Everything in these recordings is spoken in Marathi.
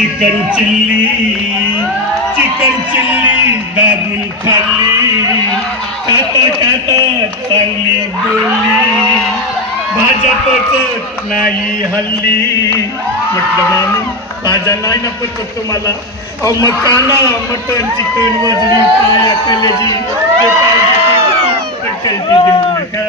चिकन चिल्ली दाबून खाल्ली खाता खाता चांगली बोलली भाज्या पचत नाही हल्ली म्हटलं मामी भाज्या नाही ना पचत तुम्हाला अहो मग काना मटन चिकन वजरी पाया कलेजी कल्टी देऊ नका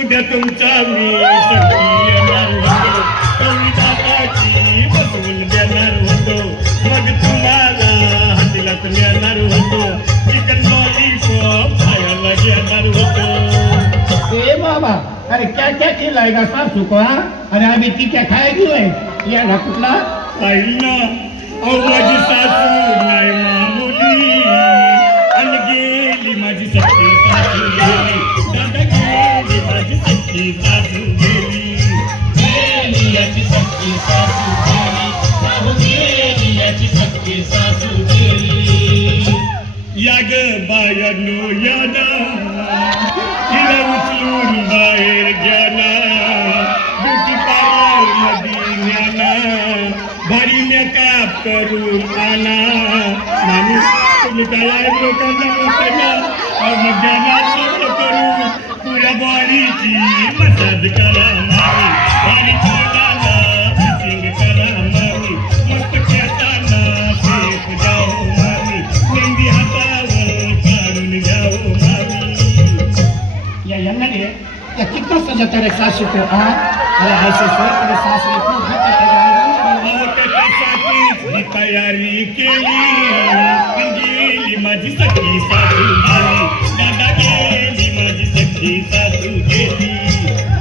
उद्या तुमचा मी सखी येणार होतो कविताची बसवून देणार होतो मग तुम्हाला हातीलात नेणार होतो चिकन लॉलीपॉप खायला घेणार होतो ए बाबा अरे क्या क्या केलाय का सासू को हा अरे आम्ही ती क्या खायची होय या कुठला पाहिल ना अहो माझी सासू नाही मामुली आणि गेली माझी सखी सासू गेली दादा गेली माझी सखी सासू गेली याची सख्खी सासू गेली सासू गेली याची सख्खी सासू गेली या ग बायानो याना तिला उचलून बाहेर घ्या ना ब्युटी पार्लर मध्ये न्याना भारी मेकअप करून आणा मामी तुम्ही काय लोकांना बोलताना मग द्याना सगळं करून पुऱ्या बॉडीची मसाज करा मामी भारी तोंडाला फिटिंग करा मामी मस्त केसांना शेप जाओ मामी मेहंदी हातावर काढून घ्याओ मामी या यांना रे या कितना सजाता रे सासू को हा अरे ऐसे सोच तेरे सास ने खूब त्याच्यासाठीच तयारी केली गेली माझी सखी सासू गेली दादा गेली माझी सखी सासू गेली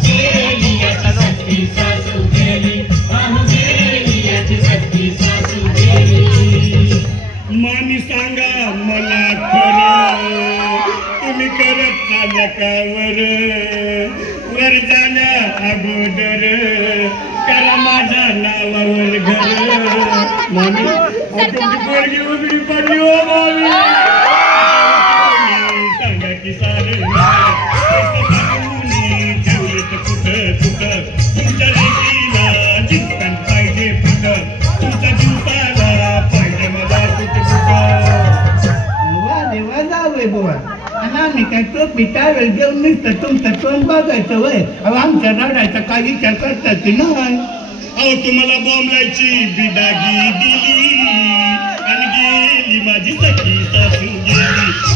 गेली याची सख्खी सासू गेली बाहू गेली याची सख्खी सासू गेली मामी सांगा मला खरं तुम्ही करत चालला का वर जाण्या अगोदर करा माझ्या नावावर घर मामी तुमची पोरगी उघडी पडली हो मामी सांगा की सारे ठेवले तर कुठं तुमच्या लेकीला जिंकण पाहिजे कुठं तुमच्या दिवसाला पाहिजे मला कुठं वा देवा जावे बुवा आणि आम्ही काय तो पिटावेल घेऊन निघतं तुमचं तोंड बघायचं वय अहो आमच्या रडायचा काय विचार करतात की नाही अहो तुम्हाला बॉम्बलायची बिडागी दिली आणि गेली माझी सखी सासू गेली